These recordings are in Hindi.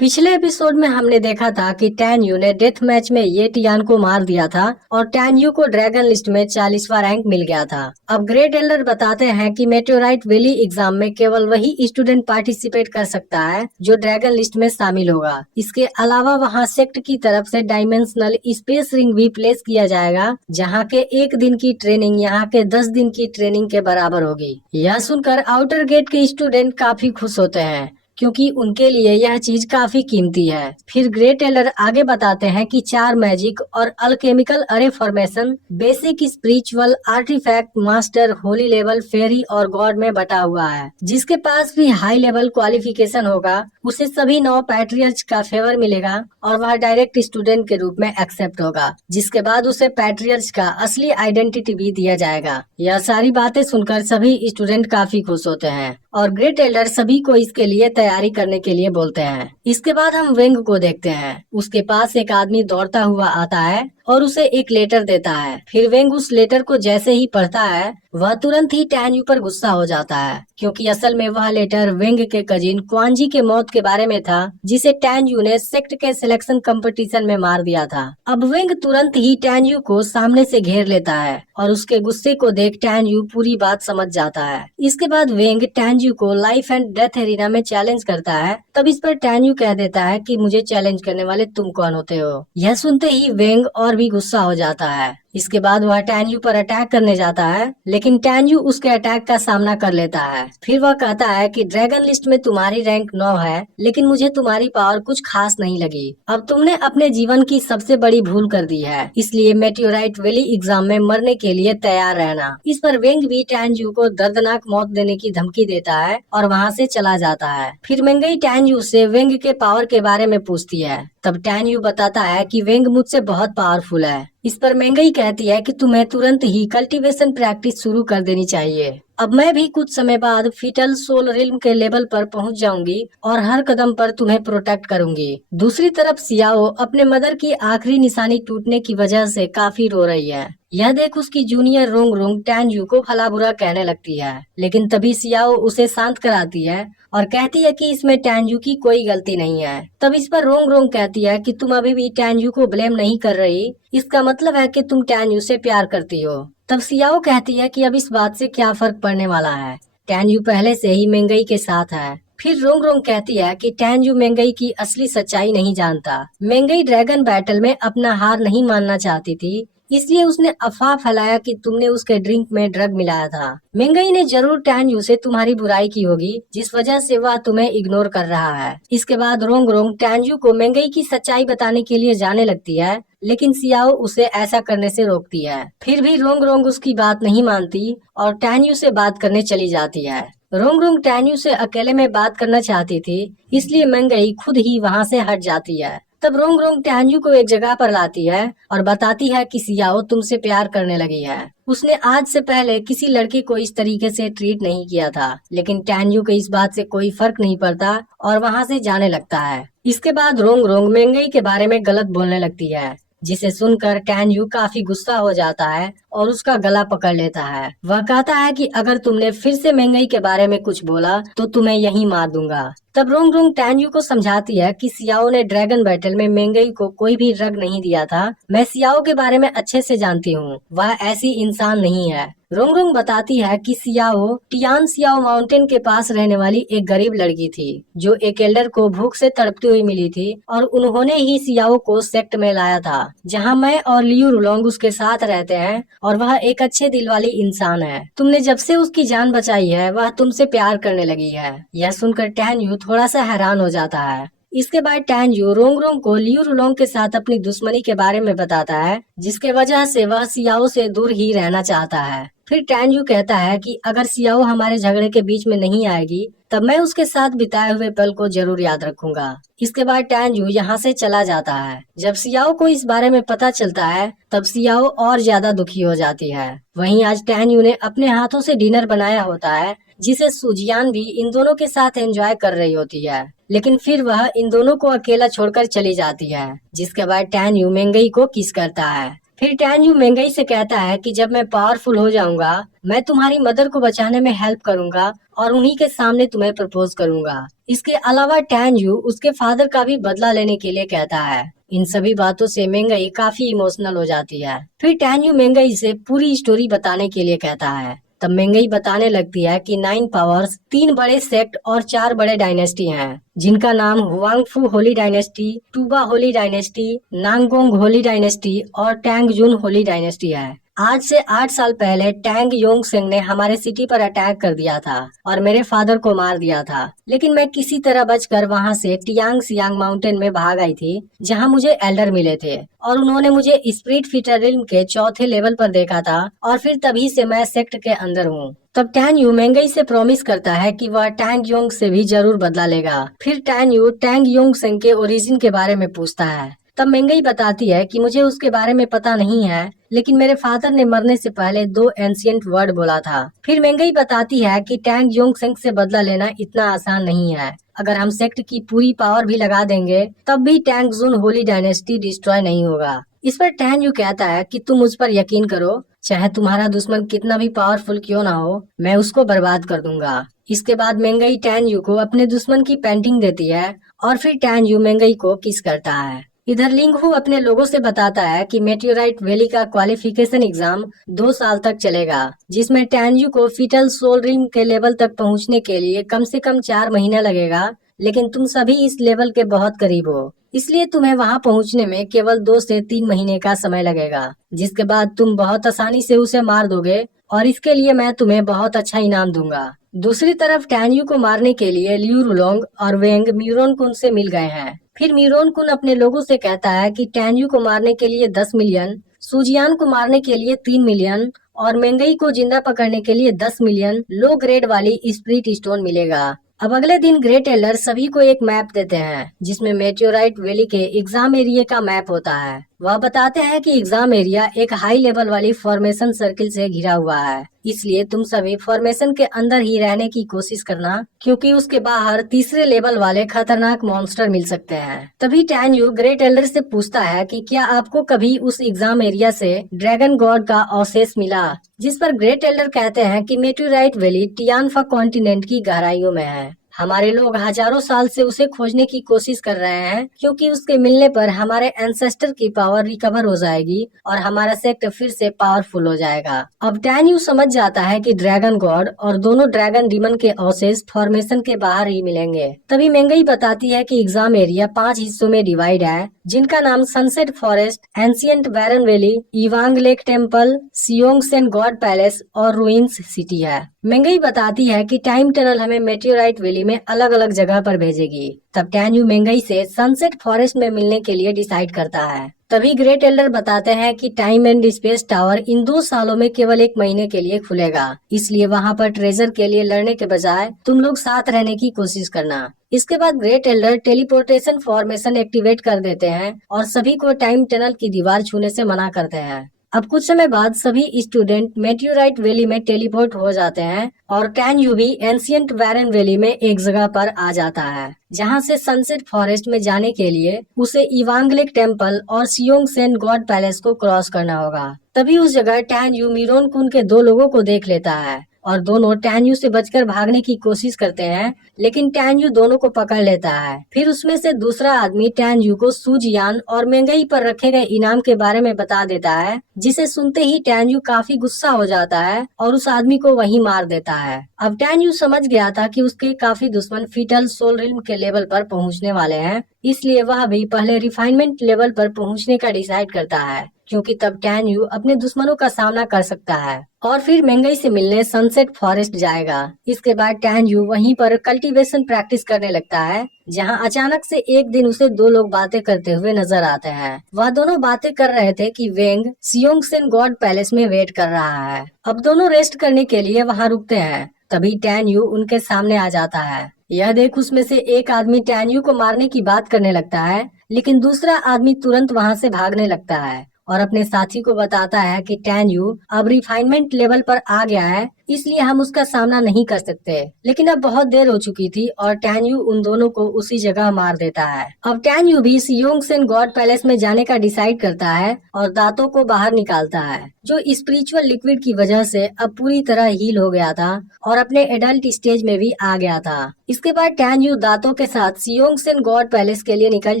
पिछले एपिसोड में हमने देखा था कि टैन यू ने डेथ मैच में ये टियान को मार दिया था और टैन यू को ड्रैगन लिस्ट में 40वां रैंक मिल गया था। अब ग्रेट एल्डर बताते हैं कि मेटेओराइट वैली एग्जाम में केवल वही स्टूडेंट पार्टिसिपेट कर सकता है जो ड्रैगन लिस्ट में शामिल होगा। इसके अलावा वहाँ सेक्ट की तरफ से डायमेंशनल स्पेस रिंग भी प्लेस किया जाएगा, जहाँ के 1 दिन की ट्रेनिंग यहाँ के 10 दिन की ट्रेनिंग के बराबर होगी। यह सुनकर आउटर गेट के स्टूडेंट काफी खुश होते हैं क्योंकि उनके लिए यह चीज काफी कीमती है। फिर ग्रेट एलर आगे बताते हैं कि 4 मैजिक और अल्केमिकल अरे formation basic, spiritual, artifact, master, holy level, fairy और गॉड में बटा हुआ है। जिसके पास भी हाई लेवल क्वालिफिकेशन होगा उसे सभी 9 पैट्रियर्च का फेवर मिलेगा और वह डायरेक्ट स्टूडेंट के रूप में एक्सेप्ट होगा, जिसके बाद उसे पैट्रियर्च का असली आइडेंटिटी भी दिया जाएगा। यह सारी बातें सुनकर सभी स्टूडेंट काफी खुश होते हैं और ग्रेट एल्डर सभी को इसके लिए तैयारी करने के लिए बोलते हैं। इसके बाद हम वेंग को देखते हैं। उसके पास एक आदमी दौड़ता हुआ आता है और उसे एक लेटर देता है। फिर वेंग उस लेटर को जैसे ही पढ़ता है वह तुरंत ही टैन यू पर गुस्सा हो जाता है, क्योंकि असल में वह लेटर वेंग के कजिन क्वांजी के मौत के बारे में था, जिसे टैन यू ने सेक्ट के सिलेक्शन कंपटीशन में मार दिया था। अब वेंग तुरंत ही टैन यू को सामने से घेर लेता है और उसके गुस्से को देख टैन यू पूरी बात समझ जाता है। इसके बाद वेंग टैन यू को लाइफ एंड डेथ एरिना में चैलेंज करता है। तब इस पर टैन यू कह देता है कि मुझे चैलेंज करने वाले तुम कौन होते हो। यह सुनते ही वेंग और भी गुस्सा हो जाता है। इसके बाद वह टैन यू पर अटैक करने जाता है, लेकिन टैन यू उसके अटैक का सामना कर लेता है। फिर वह कहता है कि ड्रैगन लिस्ट में तुम्हारी रैंक 9 है, लेकिन मुझे तुम्हारी पावर कुछ खास नहीं लगी। अब तुमने अपने जीवन की सबसे बड़ी भूल कर दी है, इसलिए मेटेओराइट वैली एग्जाम में मरने के लिए तैयार रहना। इस पर वेंग भी टैन यू को दर्दनाक मौत देने की धमकी देता है और वहाँ से चला जाता है। फिर मेंगई टैन यू से वेंग के पावर के बारे में पूछती है। तब टैन यू बताता है कि वेंग मुझसे बहुत पावरफुल है। इस पर मेंगई कहती है कि तुम्हें तुरंत ही कल्टीवेशन प्रैक्टिस शुरू कर देनी चाहिए। अब मैं भी कुछ समय बाद फीटल सोल रिल्म के लेवल पर पहुंच जाऊंगी और हर कदम पर तुम्हें प्रोटेक्ट करूंगी। दूसरी तरफ सियाओ अपने मदर की आखिरी निशानी टूटने की वजह से काफी रो रही है। यह देख उसकी junior wrong wrong tan you को भला बुरा कहने लगती है, लेकिन तभी सियाओ उसे शांत कराती है और कहती है कि इसमें टैन यू की कोई गलती नहीं है। तब इस पर रोंग रोंग कहती है कि तुम अभी भी टैन यू को ब्लेम नहीं कर रही, इसका मतलब है कि तुम टैन यू से प्यार करती हो। तब सियाओ कहती है कि अब इस बात से क्या फर्क पड़ने वाला है, टैन यू पहले से ही मेंगई के साथ है। फिर रोंग रोंग कहती है कि टैन यू मेंगई की असली सच्चाई नहीं जानता। मेंगई ड्रैगन बैटल में अपना हार नहीं मानना चाहती थी, इसलिए उसने अफवाह फैलाया कि तुमने उसके ड्रिंक में ड्रग मिलाया था। मेंगई ने जरूर टैन यू से तुम्हारी बुराई की होगी, जिस वजह से वह तुम्हें इग्नोर कर रहा है। इसके बाद रोंग रोंग टैन यू को मेंगई की सच्चाई बताने के लिए जाने लगती है, लेकिन सियाओ उसे ऐसा करने से रोकती है। फिर भी रोंग रोंग उसकी बात नहीं मानती और टैन यू से बात करने चली जाती है। रोंग रोंग टैन यू से अकेले में बात करना चाहती थी, इसलिए मेंगई खुद ही वहाँ से हट जाती है। तब रोंग रोंग टैन यू को एक जगह पर लाती है और बताती है कि सियाओ तुमसे प्यार करने लगी है। उसने आज से पहले किसी लड़के को इस तरीके से ट्रीट नहीं किया था, लेकिन टैन यू को इस बात से कोई फर्क नहीं पड़ता और वहाँ से जाने लगता है। इसके बाद रोंग रोंग मेंगई के बारे में गलत बोलने लगती है, जिसे सुनकर टैन यू काफी गुस्सा हो जाता है और उसका गला पकड़ लेता है। वह कहता है कि अगर तुमने फिर से मेंगई के बारे में कुछ बोला तो तुम्हें यहीं मार दूंगा। तब रोंग रोंग टैन यू को समझाती है कि सियाओ ने ड्रैगन बैटल में मेंगई को कोई भी ड्रग नहीं दिया था। मैं सियाओ के बारे में अच्छे से जानती हूँ, वह ऐसी इंसान नहीं है। रोंग रोंग बताती है कि सियाओ टियान सियाओ माउंटेन के पास रहने वाली एक गरीब लड़की थी, जो एक एल्डर को भूख से तड़पती हुई मिली थी और उन्होंने ही सियाओ को सेक्ट में लाया था, जहाँ मैं और लियू रुलोंग उसके साथ रहते हैं और वह एक अच्छे दिल वाली इंसान है। तुमने जब से उसकी जान बचाई है वह तुमसे प्यार करने लगी है। यह सुनकर टैन यू थोड़ा सा हैरान हो जाता है। इसके बाद टैन यू रोंग रोंग को लियू रुलोंग के साथ अपनी दुश्मनी के बारे में बताता है, जिसके वजह से वह सियाओ से दूर ही रहना चाहता है। फिर टैन यू कहता है कि अगर सियाओ हमारे झगड़े के बीच में नहीं आएगी तब मैं उसके साथ बिताए हुए पल को जरूर याद रखूंगा। इसके बाद टैन यू यहाँ से चला जाता है। जब सियाओ को इस बारे में पता चलता है तब सियाओ और ज्यादा दुखी हो जाती है। वहीं आज टैन यू ने अपने हाथों से डिनर बनाया होता है, जिसे सुजियान भी इन दोनों के साथ एंजॉय कर रही होती है, लेकिन फिर वह इन दोनों को अकेला छोड़कर चली जाती है। जिसके बाद टैन यू मेंगई को किस करता है। फिर टैन यू मेंगई से कहता है कि जब मैं पावरफुल हो जाऊंगा मैं तुम्हारी मदर को बचाने में हेल्प करूंगा और उन्हीं के सामने तुम्हें प्रपोज करूंगा। इसके अलावा टैन यू उसके फादर का भी बदला लेने के लिए कहता है। इन सभी बातों से मेंगई काफी इमोशनल हो जाती है। फिर टैन यू मेंगई से पूरी स्टोरी बताने के लिए कहता है। तब मेंगई बताने लगती है कि 9 पावर्स, 3 बड़े सेक्ट और 4 बड़े डायनेस्टी हैं, जिनका नाम Huangfu holy dynasty, Tuoba holy dynasty, Nangong holy dynasty और टैंगजुन होली डायनेस्टी है। आज से 8 साल पहले टैंग योंग सेंग ने हमारे सिटी पर अटैक कर दिया था और मेरे फादर को मार दिया था, लेकिन मैं किसी तरह बचकर वहां से टियांग सियांग माउंटेन में भाग आई थी, जहां मुझे एल्डर मिले थे और उन्होंने मुझे स्पिरिट फीटर रिल्म के चौथे लेवल पर देखा था और फिर तभी से मैं सेक्ट के अंदर हूँ। तब टैन यू मेंगई से प्रॉमिस करता है कि वह टैंग योंग से भी जरूर बदला लेगा। फिर tan you Tang Yong Seng के ओरिजिन के बारे में पूछता है। तब मेंगई बताती है कि मुझे उसके बारे में पता नहीं है, लेकिन मेरे फादर ने मरने से पहले 2 एंशिएंट वर्ड बोला था। फिर मेंगई बताती है कि टैंग योंग सेंग से बदला लेना इतना आसान नहीं है। अगर हम सेक्ट की पूरी पावर भी लगा देंगे, तब भी टैंग जुन होली डायनेस्टी डिस्ट्रॉय नहीं होगा। इस पर टैन यू कहता है कि तुम मुझ पर यकीन करो, चाहे तुम्हारा दुश्मन कितना भी पावरफुल क्यों ना हो, मैं उसको बर्बाद कर दूंगा। इसके बाद मेंगई टैन यू को अपने दुश्मन की पेंटिंग देती है और फिर टैन यू मेंगई को किस करता है। इधर लिंगहू अपने लोगों से बताता है कि मेटेओराइट वैली का क्वालिफिकेशन एग्जाम 2 साल तक चलेगा, जिसमें टैनयू को फीटल सोल रिल्म के लेवल तक पहुंचने के लिए कम से कम 4 महीना लगेगा, लेकिन तुम सभी इस लेवल के बहुत करीब हो, इसलिए तुम्हें वहां पहुंचने में केवल 2 से 3 महीने का समय लगेगा, जिसके बाद तुम बहुत आसानी से उसे मार दोगे और इसके लिए मैं तुम्हें बहुत अच्छा इनाम दूंगा। दूसरी तरफ टैनयू को मारने के लिए लियू रुलोंग और वेंग म्यूरोन कुन से मिल गए हैं। फिर म्यूरोन कुन अपने लोगों से कहता है कि टैनयू को मारने के लिए 10 मिलियन, सुजियान को मारने के लिए 3 मिलियन और मेंगई को जिंदा पकड़ने के लिए 10 मिलियन लो ग्रेड वाली स्पिरिट स्टोन मिलेगा। अब अगले दिन ग्रेट एल्डर सभी को एक मैप देते हैं, जिसमें मेटेओराइट वैली के एग्जाम एरिया का मैप होता है। वह बताते हैं कि एग्जाम एरिया एक हाई लेवल वाली फॉर्मेशन सर्किल से घिरा हुआ है, इसलिए तुम सभी फॉर्मेशन के अंदर ही रहने की कोशिश करना, क्योंकि उसके बाहर तीसरे लेवल वाले खतरनाक मॉन्स्टर मिल सकते हैं। तभी टैनयू ग्रेट एल्डर से पूछता है कि क्या आपको कभी उस एग्जाम एरिया से ड्रैगन गॉड का अवशेष मिला, जिस पर ग्रेट एल्डर कहते हैं कि मेटेओराइट वैली टियानफा कॉन्टिनेंट की गहराइयों में है। हमारे लोग हजारों साल से उसे खोजने की कोशिश कर रहे हैं, क्योंकि उसके मिलने पर हमारे एंसेस्टर की पावर रिकवर हो जाएगी और हमारा सेक्ट फिर से पावरफुल हो जाएगा। अब टैनयू समझ जाता है कि ड्रैगन गॉड और दोनों ड्रैगन डीमन के अवशेष फॉर्मेशन के बाहर ही मिलेंगे। तभी मेंगई बताती है कि एग्जाम एरिया 5 हिस्सों में डिवाइड है, जिनका नाम sunset forest, ancient barren valley, इवांग लेक टेम्पल, सियोंगसेन गॉड पैलेस और रुइंस सिटी है। मेंगई बताती है कि टाइम टनल हमें मेटेओराइट वैली में अलग अलग जगह पर भेजेगी। तब टैनयू मेंगई से सनसेट फॉरेस्ट में मिलने के लिए डिसाइड करता है। तभी ग्रेट एल्डर बताते हैं कि टाइम एंड स्पेस टावर इन 2 सालों में केवल 1 महीने के लिए खुलेगा, इसलिए वहां पर ट्रेजर के लिए लड़ने के बजाय तुम लोग साथ रहने की कोशिश करना। इसके बाद great Elder teleportation formation activate कर देते हैं और सभी को टाइम टनल की दीवार छूने से मना करते हैं। अब कुछ समय बाद सभी स्टूडेंट मेटेओराइट वैली में टेलीपोर्ट हो जाते हैं और टैनयू भी एंशिएंट बैरन वैली में एक जगह पर आ जाता है, जहां से सनसेट फॉरेस्ट में जाने के लिए उसे इवांगलेक टेम्पल और सियोंगसेन गॉड पैलेस को क्रॉस करना होगा। तभी उस जगह टैनयू मिरोन कुन के 2 लोगों को देख लेता है और दोनों टैनयू से बचकर भागने की कोशिश करते हैं, लेकिन टैनयू दोनों को पकड़ लेता है। फिर उसमें से दूसरा आदमी टैनयू को सुजियान और मेंगई पर रखे गए इनाम के बारे में बता देता है, जिसे सुनते ही टैनयू काफी गुस्सा हो जाता है और उस आदमी को वहीं मार देता है। अब टैनयू समझ गया था कि उसके काफी दुश्मन फीटल सोल रिल्म के लेवल पर पहुंचने वाले हैं, इसलिए वह भी पहले रिफाइनमेंट लेवल पर पहुंचने का डिसाइड करता है, क्योंकि तब टैनयू अपने दुश्मनों का सामना कर सकता है और फिर मेंगई से मिलने सनसेट फॉरेस्ट जाएगा। इसके बाद टैनयू वहीं पर कल्टीवेशन प्रैक्टिस करने लगता है, जहां अचानक से एक दिन उसे 2 लोग बातें करते हुए नजर आते हैं। वह दोनों बातें कर रहे थे कि वेंग सियोंगसेन गॉड पैलेस में वेट कर रहा है। अब दोनों रेस्ट करने के लिए वहां रुकते हैं। तभी टैनयू उनके सामने आ जाता है। यह देख उसमें से एक आदमी टैनयू को मारने की बात करने लगता है, लेकिन दूसरा आदमी तुरंत वहां से भागने लगता है और अपने साथी को बताता है कि टैनयू अब रिफाइनमेंट लेवल पर आ गया है, इसलिए हम उसका सामना नहीं कर सकते। लेकिन अब बहुत देर हो चुकी थी और टैन यू उन दोनों को उसी जगह मार देता है। अब टैन यू भी सियोंगसेन गॉड पैलेस में जाने का डिसाइड करता है और दांतों को बाहर निकालता है, जो स्पिरिचुअल लिक्विड की वजह से अब पूरी तरह हील हो गया था और अपने एडल्ट स्टेज में भी आ गया था। इसके बाद टैन यू दांतों के साथ सियोंगसेन गॉड पैलेस के लिए निकल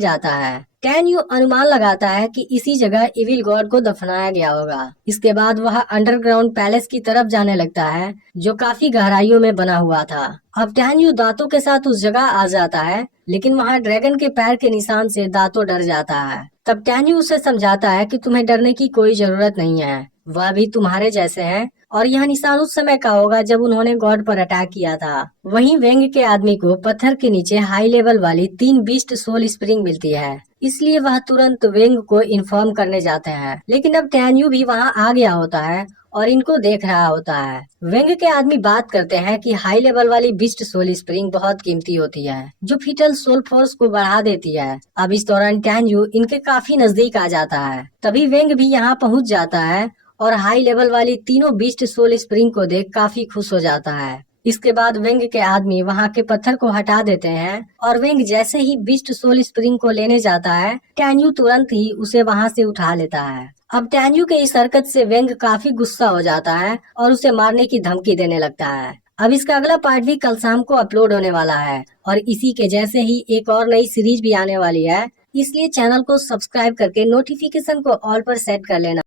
जाता है। टैन यू अनुमान लगाता है कि इसी जगह इविल गॉड को दफनाया गया होगा। इसके बाद वह अंडरग्राउंड पैलेस की तरफ जाने लगता है, जो काफी गहराइयों में बना हुआ था। अब टैन यू दांतों के साथ उस जगह आ जाता है, लेकिन वहाँ ड्रैगन के पैर के निशान से दांतों डर जाता है। तब टैन यू उसे समझाता है कि तुम्हें डरने की कोई जरूरत नहीं है, वह भी तुम्हारे जैसे हैं और यह निशान उस समय का होगा जब उन्होंने गॉड पर अटैक किया था। वहीं वेंग के आदमी को पत्थर के नीचे हाई लेवल वाली 3 बीस्ट सोल स्प्रिंग मिलती है, इसलिए वह तुरंत वेंग को इन्फॉर्म करने जाते हैं। लेकिन अब टैन यू भी वहाँ आ गया होता है और इनको देख रहा होता है। वेंग के आदमी बात करते हैं कि हाई लेवल वाली बीस्ट सोल स्प्रिंग बहुत कीमती होती है, जो फीटल सोल फोर्स को बढ़ा देती है। अब इस दौरान टैन यू इनके काफी नजदीक आ जाता है। तभी वेंग भी यहाँ पहुँच जाता है और हाई लेवल वाली तीनों बीस्ट सोल स्प्रिंग को देख काफी खुश हो जाता है। इसके बाद वेंग के आदमी वहाँ के पत्थर को हटा देते हैं और वेंग जैसे ही बीस्ट सोल स्प्रिंग को लेने जाता है, टैन यू तुरंत ही उसे वहाँ से उठा लेता है। अब टैन यू के इस हरकत से वेंग काफी गुस्सा हो जाता है और उसे मारने की धमकी देने लगता है। अब इसका अगला पार्ट भी कल शाम को अपलोड होने वाला है और इसी के जैसे ही एक और नई सीरीज भी आने वाली है, इसलिए चैनल को सब्सक्राइब करके नोटिफिकेशन को ऑल पर सेट कर लेना।